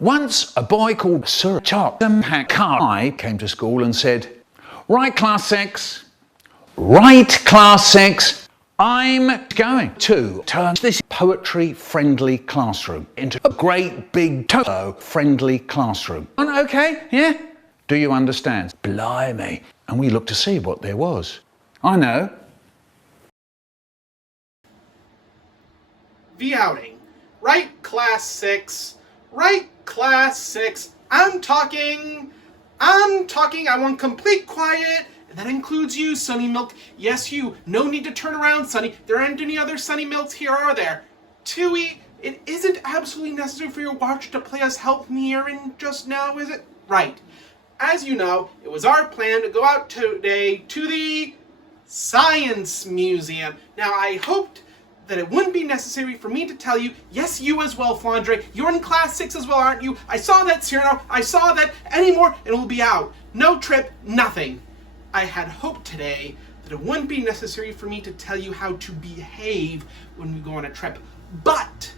Once a boy called Sir Hakai came to school and said, "Right, class 6, right, class 6, I'm going to turn this poetry-friendly classroom into a great big touhou-friendly classroom. Okay, yeah? Do you understand?" Blimey. And we looked to see what there was. I know. The outing. Right, class 6. Right, class 6. I'm talking. I want complete quiet. And that includes you, Sunny Milk. Yes, you. No need to turn around, Sunny. There aren't any other Sunny Milks here, are there? Touhou, it isn't absolutely necessary for your watch to play us Help Me Aaron just now, is it? Right. As you know, it was our plan to go out today to the Science Museum. Now, I hoped that it wouldn't be necessary for me to tell you, yes, you as well, Flandre. You're in class 6 as well, aren't you? I saw that, Cyrano. I saw that. Anymore, and we'll be out. No trip, nothing. I had hoped today that it wouldn't be necessary for me to tell you how to behave when we go on a trip. But,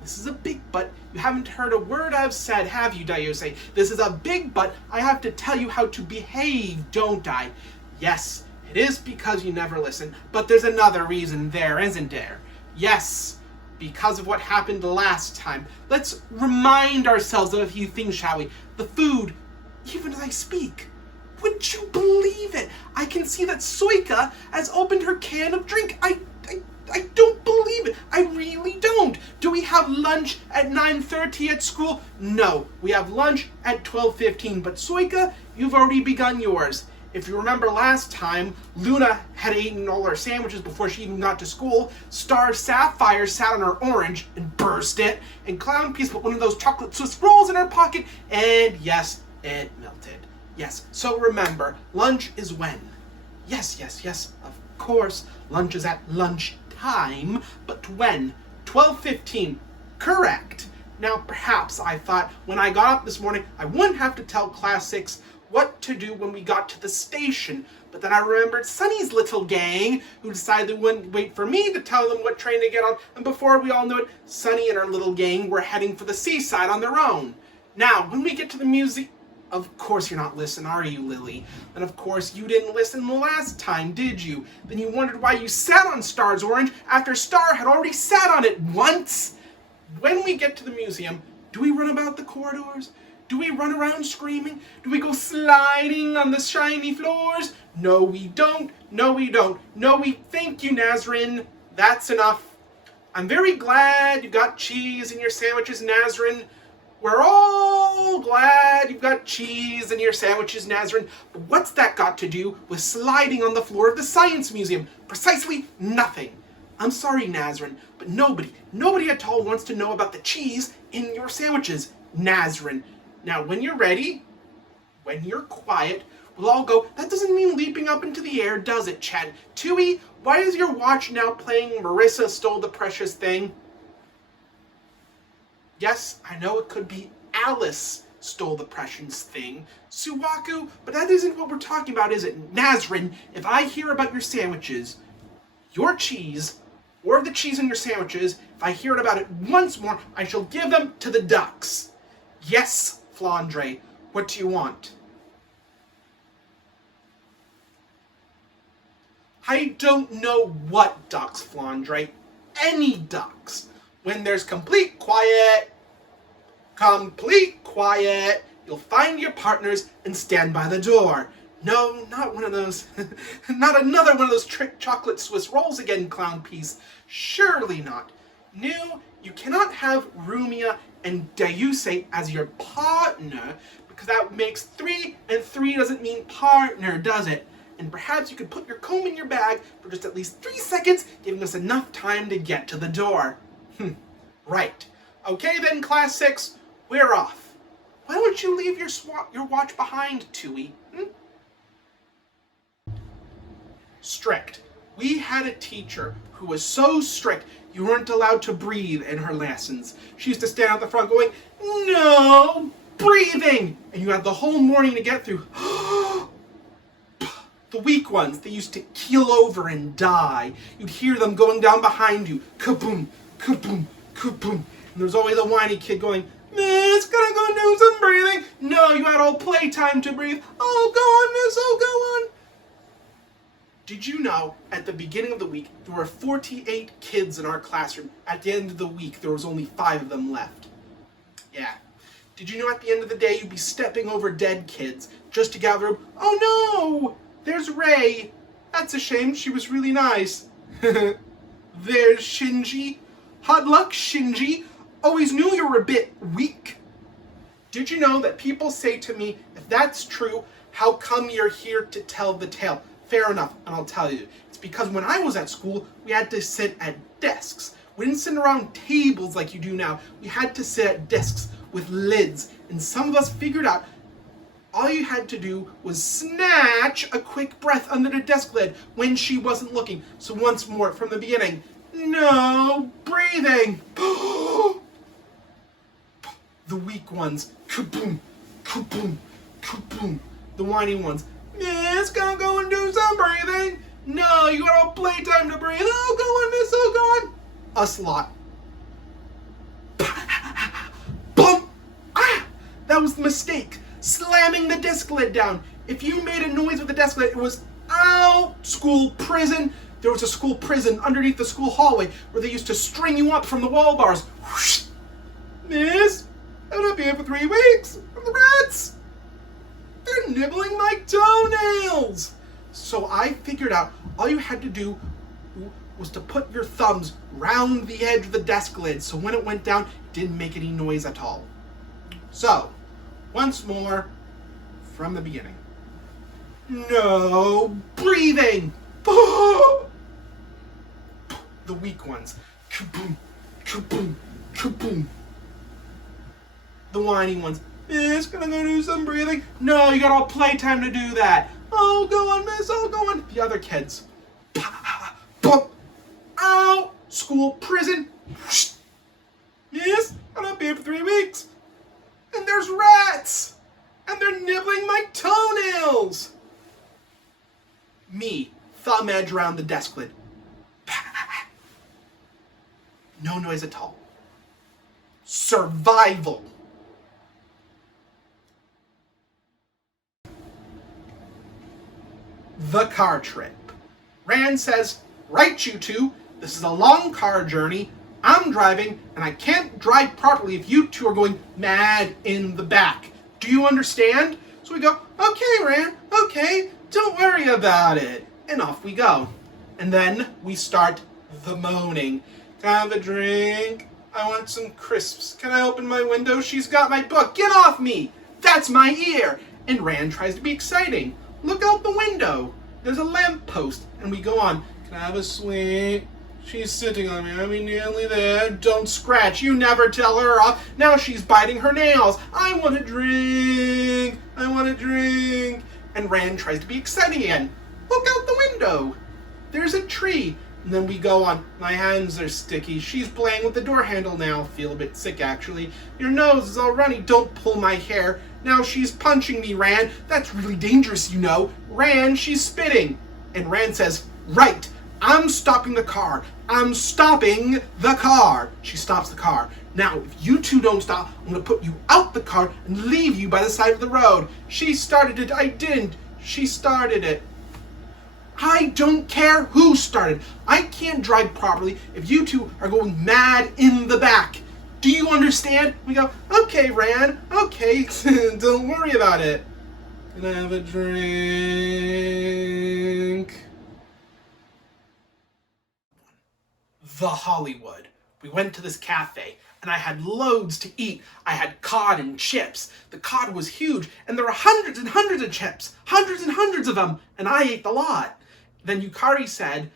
this is a big but, you haven't heard a word I've said, have you, Dayose? This is a big but, I have to tell you how to behave, don't I? Yes, it is because you never listen, but there's another reason there, isn't there? Yes, because of what happened last time. Let's remind ourselves of a few things, shall we? The food, even as I speak. Wouldn't you believe it? I can see that Soika has opened her can of drink. I don't believe it. I really don't. Do we have lunch at 9:30 at school? No, we have lunch at 12:15. But Soika, you've already begun yours. If you remember last time, Luna had eaten all her sandwiches before she even got to school. Star Sapphire sat on her orange and burst it. And Clown Piece put one of those chocolate Swiss rolls in her pocket. And yes, it melted. Yes, so remember, lunch is when? Yes, of course, lunch is at lunch time, but when? 12:15, correct. Now, perhaps I thought when I got up this morning, I wouldn't have to tell class 6 what to do when we got to the station, but then I remembered Sunny's little gang, who decided they wouldn't wait for me to tell them what train to get on, and before we all knew it, Sunny and her little gang were heading for the seaside on their own. Now, when we get to the museum, of course you're not listening, are you, Lily? And of course you didn't listen the last time, did you? Then you wondered why you sat on Star's orange after Star had already sat on it once. When we get to the museum, do we run about the corridors? Do we run around screaming? Do we go sliding on the shiny floors? No, we don't. No, we don't. No, we thank you, Nazrin. That's enough. I'm very glad you got cheese in your sandwiches, Nazrin. We're all glad you've got cheese in your sandwiches, Nazrin, but what's that got to do with sliding on the floor of the Science Museum? Precisely nothing. I'm sorry, Nazrin, but nobody at all wants to know about the cheese in your sandwiches, Nazrin. Now, when you're ready, when you're quiet, we'll all go, that doesn't mean leaping up into the air, does it, Chad? Touhou, why is your watch now playing Marissa Stole the Precious Thing? Yes, I know it could be Alice stole the precious thing, Suwaku, but that isn't what we're talking about, is it? Nazrin, if I hear about your sandwiches, your cheese, or the cheese in your sandwiches, if I hear about it once more, I shall give them to the ducks. Yes, Flandre, what do you want? I don't know what ducks, Flandre. Any ducks. When there's complete quiet, you'll find your partners and stand by the door. No, not one of those, not another one of those trick chocolate Swiss rolls again, Clown Piece. Surely not. No, you cannot have Rumia and Dayuse as your partner, because that makes 3, and 3 doesn't mean partner, does it? And perhaps you could put your comb in your bag for just at least 3 seconds, giving us enough time to get to the door. Right. Okay then, class 6, we're off. Why don't you leave your watch behind, Touhou? Strict. We had a teacher who was so strict you weren't allowed to breathe in her lessons. She used to stand out the front going, "No breathing!" And you had the whole morning to get through. The weak ones, they used to keel over and die. You'd hear them going down behind you. Kaboom, kaboom, kaboom. And there was always a whiny kid going, "Meh." Miss, gonna go do some breathing. No, you had all playtime to breathe. Oh, go on, Miss, oh, go on. Did you know, at the beginning of the week, there were 48 kids in our classroom. At the end of the week, there was only 5 of them left. Yeah. Did you know at the end of the day, you'd be stepping over dead kids just to gather them? Oh no! There's Ray. That's a shame, she was really nice. There's Shinji. Hard luck, Shinji. Always knew you were a bit weak. Did you know that people say to me, if that's true, how come you're here to tell the tale? Fair enough, and I'll tell you. It's because when I was at school, we had to sit at desks. We didn't sit around tables like you do now. We had to sit at desks with lids. And some of us figured out all you had to do was snatch a quick breath under the desk lid when she wasn't looking. So once more, from the beginning, no breathing. The weak ones, kaboom, kaboom, kaboom. The whiny ones, Miss, gonna go and do some breathing. No, you got all playtime to breathe. Oh, go on, Miss, oh, go on. Us lot. Boom! Ah! That was the mistake. Slamming the desk lid down. If you made a noise with the desk lid, it was out. School prison. There was a school prison underneath the school hallway where they used to string you up from the wall bars. Whoosh. Miss, I'm not be here for 3 weeks. And the rats, they're nibbling my toenails. So I figured out all you had to do was to put your thumbs round the edge of the desk lid, so when it went down, it didn't make any noise at all. So, once more, from the beginning. No breathing! The weak ones. Kaboom, kaboom, kaboom. The whiny ones. Miss, gonna go do some breathing. No, you got all playtime to do that. Oh, go on, Miss, oh, go on. The other kids. Boom. Ow! School prison. Miss, I'm not here for 3 weeks. And there's rats. And they're nibbling my toenails. Me, thumb edge around the desk lid. No noise at all. Survival. The car trip. Rand says, right, you two, this is a long car journey. I'm driving, and I can't drive properly if you two are going mad in the back. Do you understand? So we go, okay, Rand, okay, don't worry about it. And off we go. And then we start the moaning. Can I have a drink? I want some crisps. Can I open my window? She's got my book. Get off me! That's my ear! And Rand tries to be exciting. Look out the window. There's a lamppost. And we go on. Can I have a sweet? She's sitting on me. I'm nearly there. Don't scratch. You never tell her off. Now she's biting her nails. I want a drink. I want a drink. And Rand tries to be exciting again. Look out the window. There's a tree. And then we go on. My hands are sticky. She's playing with the door handle now. Feel a bit sick, actually. Your nose is all runny. Don't pull my hair. Now she's punching me, Rand. That's really dangerous, you know. Rand, she's spitting. And Rand says, right, I'm stopping the car. I'm stopping the car. She stops the car. Now, if you two don't stop, I'm going to put you out the car and leave you by the side of the road. She started it. I didn't. She started it. I don't care who started. I can't drive properly if you two are going mad in the back. Do you understand? We go, okay, Rand, okay, don't worry about it. Can I have a drink? The Hollywood. We went to this cafe, and I had loads to eat. I had cod and chips. The cod was huge, and there were hundreds and hundreds of chips. Hundreds and hundreds of them, and I ate the lot. Then Yukari said,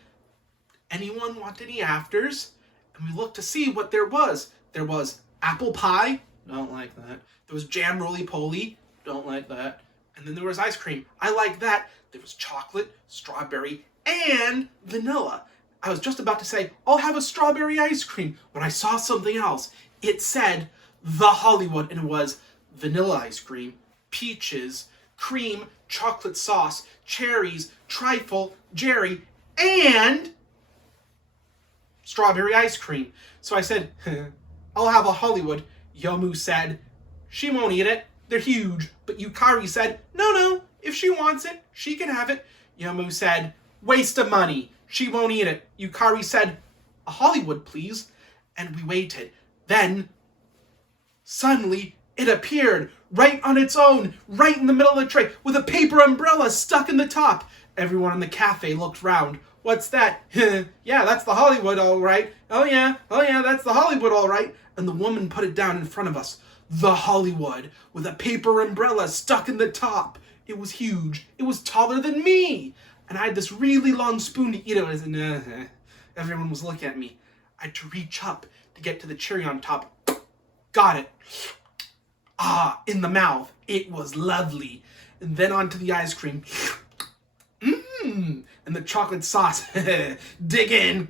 anyone want any afters? And we looked to see what there was. There was apple pie. Don't like that. There was jam roly-poly. Don't like that. And then there was ice cream. I like that. There was chocolate, strawberry, and vanilla. I was just about to say, I'll have a strawberry ice cream when I saw something else. It said The Hollywood, and it was vanilla ice cream, peaches, cream, chocolate sauce, cherries, trifle, jerry, and strawberry ice cream. So I said, I'll have a Hollywood. Yomu said, she won't eat it. They're huge. But Yukari said, no, if she wants it, she can have it. Yomu said, waste of money. She won't eat it. Yukari said, a Hollywood, please. And we waited. Then, suddenly, it appeared right on its own, right in the middle of the tray, with a paper umbrella stuck in the top. Everyone in the cafe looked round. What's that? Yeah, that's the Hollywood, all right. Oh yeah, that's the Hollywood, all right. And the woman put it down in front of us. The Hollywood, with a paper umbrella stuck in the top. It was huge. It was taller than me. And I had this really long spoon to eat it. I was everyone was looking at me. I had to reach up to get to the cherry on top. Got it. Ah, in the mouth. It was lovely. And then onto the ice cream. Mmm. And the chocolate sauce. Dig in.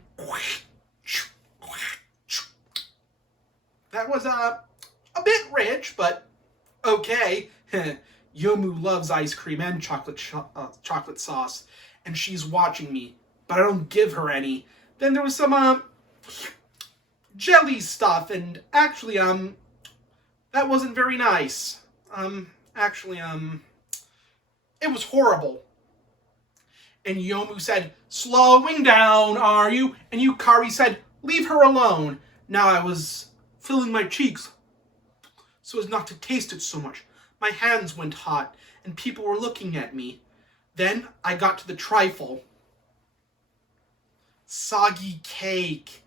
That was a bit rich, but okay. Yomu loves ice cream and chocolate sauce, and she's watching me, but I don't give her any. Then there was some jelly stuff, and actually that wasn't very nice. It was horrible. And Yomu said, slowing down, are you? And Yukari said, leave her alone. Now I was filling my cheeks so as not to taste it so much. My hands went hot, and people were looking at me. Then I got to the trifle. Soggy cake.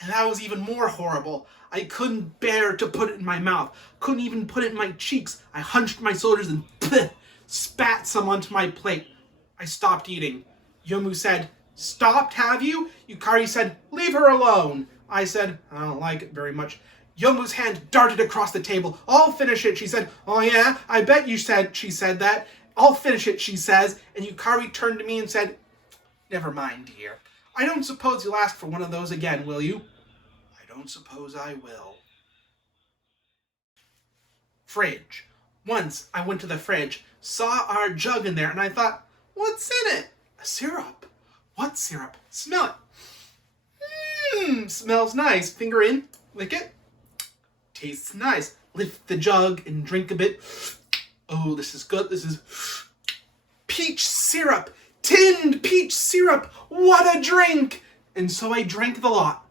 And that was even more horrible. I couldn't bear to put it in my mouth. Couldn't even put it in my cheeks. I hunched my shoulders and spat some onto my plate. I stopped eating. Yomu said, stopped, have you? Yukari said, leave her alone. I said, I don't like it very much. Yomu's hand darted across the table. I'll finish it, she said. Oh yeah, I bet you said, she said that. I'll finish it, she says. And Yukari turned to me and said, never mind, dear. I don't suppose you'll ask for one of those again, will you? I don't suppose I will. Fridge. Once I went to the fridge, saw our jug in there, and I thought, what's in it? A syrup. What syrup? Smell it. Smells nice. Finger in, lick it. Tastes nice. Lift the jug and drink a bit. Oh, this is good. This is peach syrup. Tinned peach syrup. What a drink. And so I drank the lot.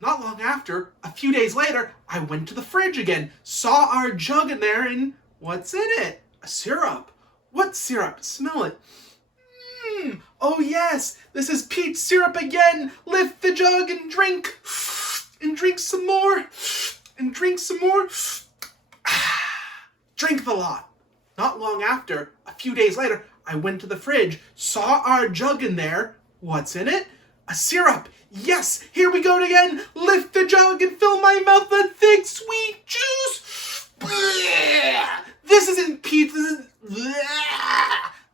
Not long after, a few days later, I went to the fridge again, saw our jug in there, and what's in it? A syrup. What syrup? Smell it. Oh yes, this is peach syrup again. Lift the jug and drink. And drink some more. And drink some more. Drink the lot. Not long after, a few days later, I went to the fridge, saw our jug in there. What's in it? A syrup. Yes, here we go again. Lift the jug and fill my mouth with thick, sweet juice. This isn't peach. This is...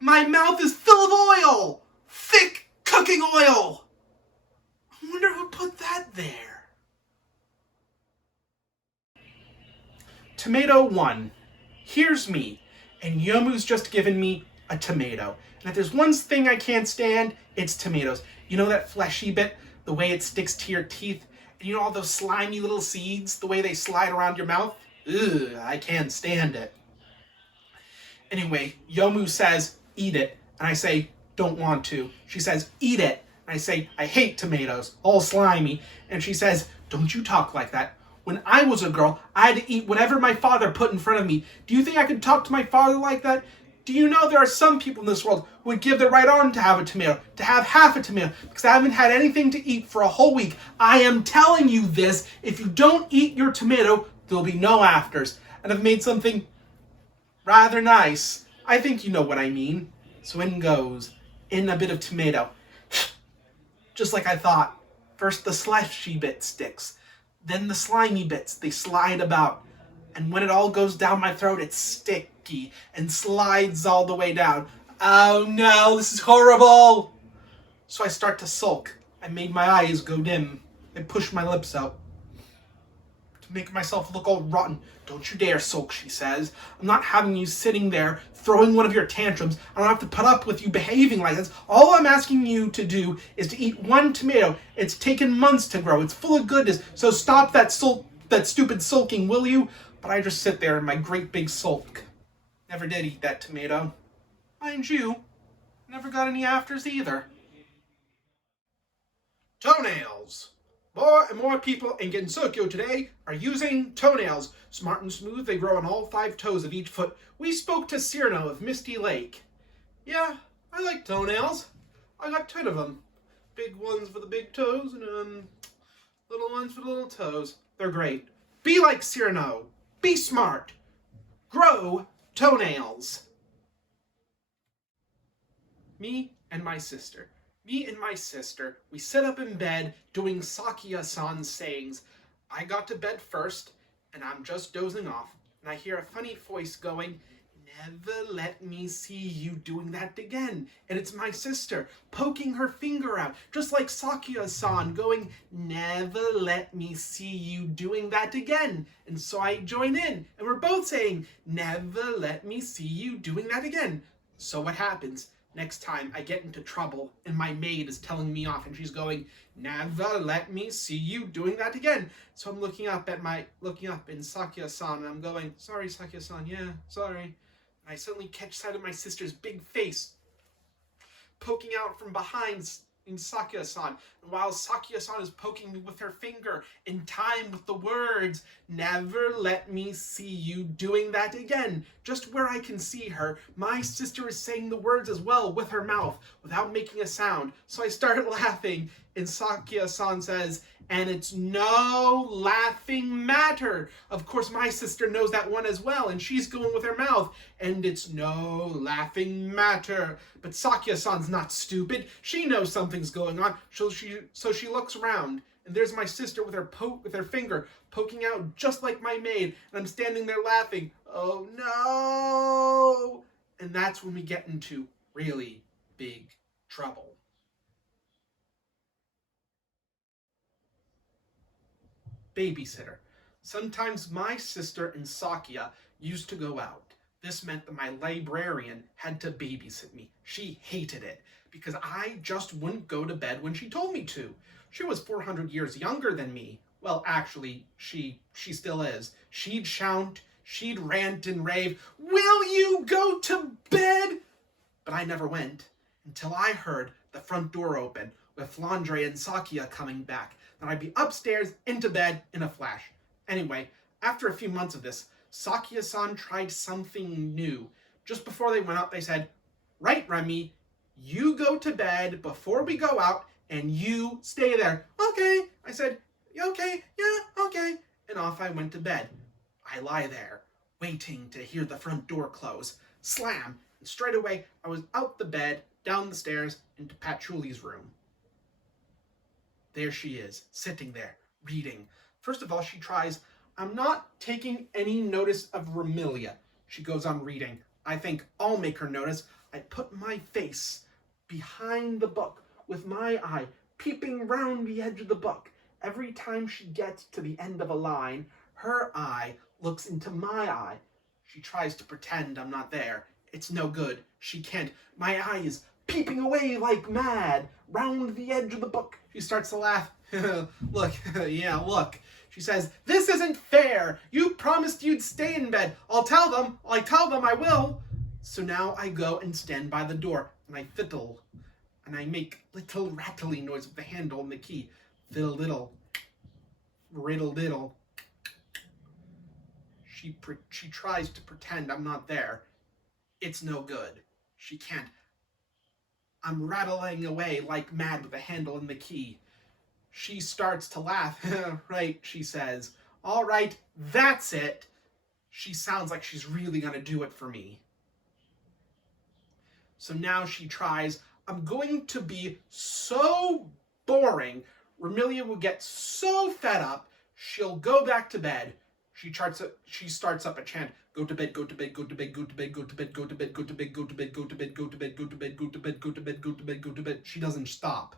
My mouth is full of oil. Thick cooking oil. I wonder who put that there. Tomato 1. Here's me. And Yomu's just given me a tomato. And if there's one thing I can't stand, it's tomatoes. You know that fleshy bit? The way it sticks to your teeth? And you know all those slimy little seeds? The way they slide around your mouth? Ugh, I can't stand it. Anyway, Yomu says, eat it. And I say, don't want to. She says, eat it. And I say, I hate tomatoes, all slimy. And she says, don't you talk like that. When I was a girl, I had to eat whatever my father put in front of me. Do you think I could talk to my father like that? Do you know there are some people in this world who would give their right arm to have a tomato, to have half a tomato, because I haven't had anything to eat for a whole week. I am telling you this, if you don't eat your tomato, there'll be no afters. And I've made something rather nice. I think you know what I mean. So in goes, in a bit of tomato. Just like I thought. First the fleshy bit sticks, then the slimy bits, they slide about. And when it all goes down my throat, it's sticky and slides all the way down. Oh no, this is horrible! So I start to sulk. I made my eyes go dim. I pushed my lips out to make myself look all rotten. Don't you dare sulk, she says. I'm not having you sitting there throwing one of your tantrums. I don't have to put up with you behaving like this. All I'm asking you to do is to eat one tomato. It's taken months to grow. It's full of goodness. So stop that sulk. that stupid sulking, will you? But I just sit there in my great big sulk. Never did eat that tomato. Mind you, never got any afters either. Toenails. More and more people in Gensokyo today are using toenails. Smart and smooth, they grow on all 5 toes of each foot. We spoke to Cyrano of Misty Lake. Yeah, I like toenails. I got 10 of them. Big ones for the big toes and little ones for the little toes. They're great. Be like Cyrano. Be smart. Grow toenails. Me and my sister, we sit up in bed doing Sakuya-san's sayings. I got to bed first, and I'm just dozing off, and I hear a funny voice going, "Never let me see you doing that again." And it's my sister poking her finger out, just like Sakuya-san, going, "Never let me see you doing that again." And so I join in, and we're both saying, "Never let me see you doing that again." So what happens? Next time I get into trouble and my maid is telling me off and she's going, "Never let me see you doing that again." So I'm looking up in Sakuya-san and I'm going, "Sorry, Sakuya-san, yeah, sorry." And I suddenly catch sight of my sister's big face poking out from behind in Sakuya-san. And while Sakuya-san is poking me with her finger in time with the words, "Never let me see you doing that again," just where I can see her, my sister is saying the words as well with her mouth without making a sound. So I started laughing and Sakuya-san says, "And it's no laughing matter." Of course, my sister knows that one as well, and she's going with her mouth, "And it's no laughing matter." But Sakuya-san's not stupid. She knows something's going on, so she looks around, and there's my sister with her finger poking out just like my maid, and I'm standing there laughing. Oh no! And that's when we get into really big trouble. Babysitter. Sometimes my sister and Sakuya used to go out. This meant that my librarian had to babysit me. She hated it because I just wouldn't go to bed when she told me to. She was 400 years younger than me. Well, actually, she still is. She'd shout, she'd rant and rave, "Will you go to bed?" But I never went until I heard the front door open with Flandre and Sakuya coming back. Then I'd be upstairs into bed in a flash. Anyway, after a few months of this, Sakuya-san tried something new. Just before they went out, they said, "Right, Remy, you go to bed before we go out, and you stay there." "Okay." I said, "Okay, yeah, okay." And off I went to bed. I lie there, waiting to hear the front door close. Slam! And straight away, I was out the bed, down the stairs, into Patchouli's room. There she is, sitting there, reading. First of all, she tries, "I'm not taking any notice of Remilia." She goes on reading. I think I'll make her notice. I put my face behind the book with my eye peeping round the edge of the book. Every time she gets to the end of a line, her eye looks into my eye. She tries to pretend I'm not there. It's no good. She can't. My eye is peeping away like mad round the edge of the book. She starts to laugh. Look, yeah, look. She says, "This isn't fair. You promised you'd stay in bed. I tell them I will." So now I go and stand by the door, and I fiddle, and I make little rattly noise with the handle and the key. Fiddle diddle, riddle diddle. She tries to pretend I'm not there. It's no good. She can't. I'm rattling away like mad with the handle and the key. She starts to laugh. "Right," she says. "All right, that's it." She sounds like she's really gonna do it for me. So now she tries, "I'm going to be so boring." Remilia will get so fed up, she'll go back to bed. She starts up a chant. "Go to bed, go to bed, go to bed, go to bed, go to bed, go to bed, go to bed, go to bed, go to bed, go to bed, go to bed, go to bed, go to bed, go to bed, go to bed." She doesn't stop.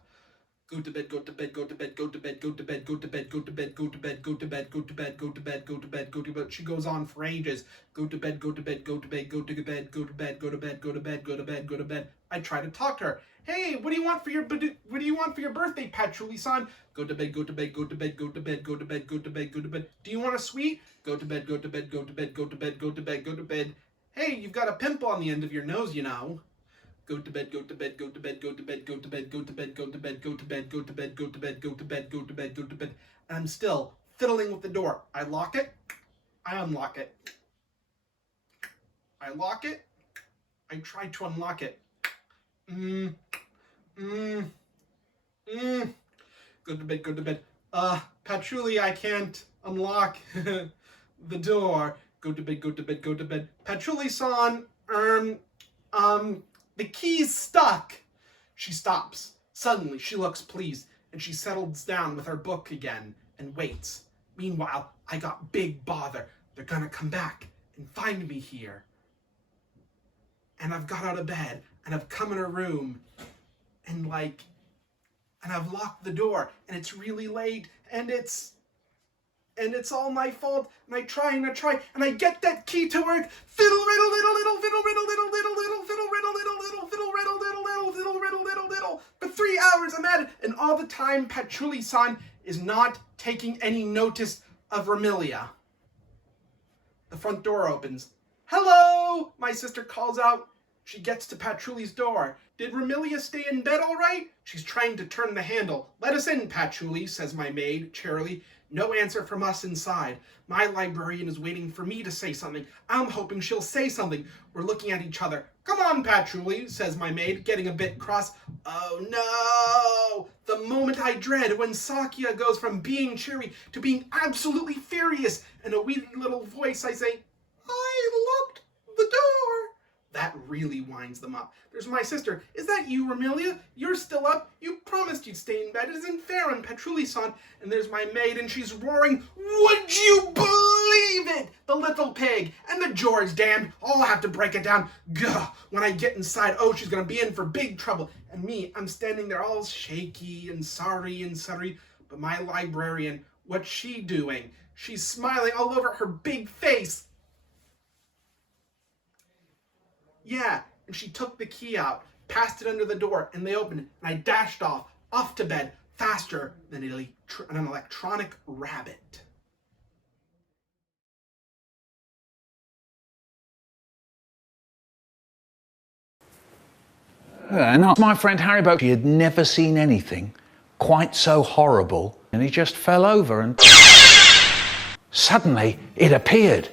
Go to bed, go to bed, go to bed, go to bed, go to bed, go to bed, go to bed, go to bed, go to bed, go to bed, go to bed, go to bed, go to bed. She goes on for ages. Go to bed, go to bed, go to bed, go to bed, go to bed, go to bed, go to bed, go to bed, go to bed. I try to talk to her. Hey, what do you want for your birthday, Patchouli-san? Go to bed, go to bed, go to bed, go to bed, go to bed, go to bed, go to bed. Do you want a sweet? Go to bed, go to bed, go to bed, go to bed, go to bed, go to bed. Hey, you've got a pimple on the end of your nose, you know. Go to bed, go to bed, go to bed, go to bed, go to bed, go to bed, go to bed, go to bed, go to bed, go to bed, go to bed, go to bed, go to bed. And I'm still fiddling with the door. I lock it, I unlock it. I lock it, I try to unlock it. Go to bed, go to bed. Patchouli, I can't unlock the door. Go to bed, go to bed, go to bed. Patchouli-san, the key's stuck. She stops. Suddenly, she looks pleased, and she settles down with her book again and waits. Meanwhile, I got big bother. They're gonna come back and find me here. And I've got out of bed, and I've come in her room, and I've locked the door, and it's really late, and it's all my fault, and I try, and I get that key to work. Fiddle, riddle, little, little, fiddle, riddle, little, little, little, fiddle, riddle, little, little, fiddle, riddle, little, little, fiddle, riddle, little, little. For 3 hours I'm at it, and all the time Patchouli-san is not taking any notice of Remilia. The front door opens. Hello, my sister calls out. She gets to Patchouli's door. Did Remilia stay in bed all right? She's trying to turn the handle. Let us in, Patchouli, says my maid, cheerily. No answer from us inside. My librarian is waiting for me to say something. I'm hoping she'll say something. We're looking at each other. Come on, Patchouli, says my maid, getting a bit cross. Oh no! The moment I dread when Sakia goes from being cheery to being absolutely furious. In a wee little voice I say, I locked the door. That really winds them up. There's my sister. Is that you, Remilia? You're still up? You promised you'd stay in bed. It isn't fair on Patchouli-san. And there's my maid, and she's roaring, would you believe it? The little pig. And the George damned. I'll have to break it down. Gah. When I get inside, oh, she's going to be in for big trouble. And me, I'm standing there all shaky and sorry. But my librarian, what's she doing? She's smiling all over her big face. Yeah, and she took the key out, passed it under the door, and they opened it, and I dashed off to bed, faster than an electronic rabbit. And my friend Harry Boat, he had never seen anything quite so horrible, and he just fell over, and suddenly it appeared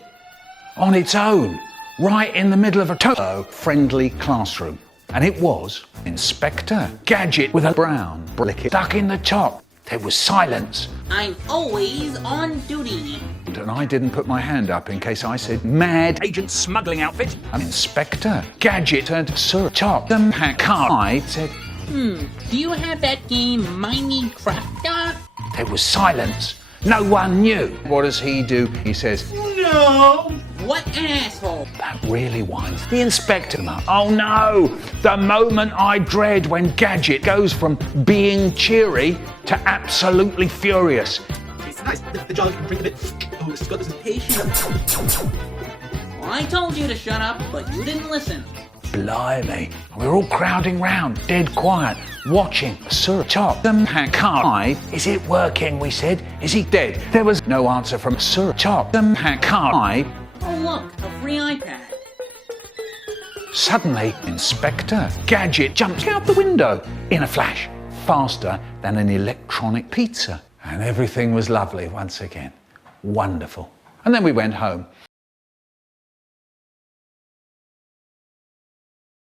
on its own, right in the middle of a touhou-friendly classroom. And it was Inspector Gadget with a brown brick stuck in the top. There was silence. I'm always on duty. And I didn't put my hand up in case I said mad agent smuggling outfit. And Inspector Gadget turned to Sir Top and I said, Do you have that game Minecraft? There was silence. No one knew. What does he do? He says, No! What asshole? That really winds the inspector up. Oh no! The moment I dread when Gadget goes from being cheery to absolutely furious. It's nice. The jolly can drink a bit. Oh, this is good. This is Patient. Well, I told you to shut up, but you didn't listen. Blimey. We were all crowding round, dead quiet, watching Sir Top and Hakai. Is it working, we said. Is he dead? There was no answer from Sir Top and Hakai. Oh look, a free iPad. Suddenly, Inspector Gadget jumps out the window in a flash, faster than an electronic pizza. And everything was lovely once again. Wonderful. And then we went home.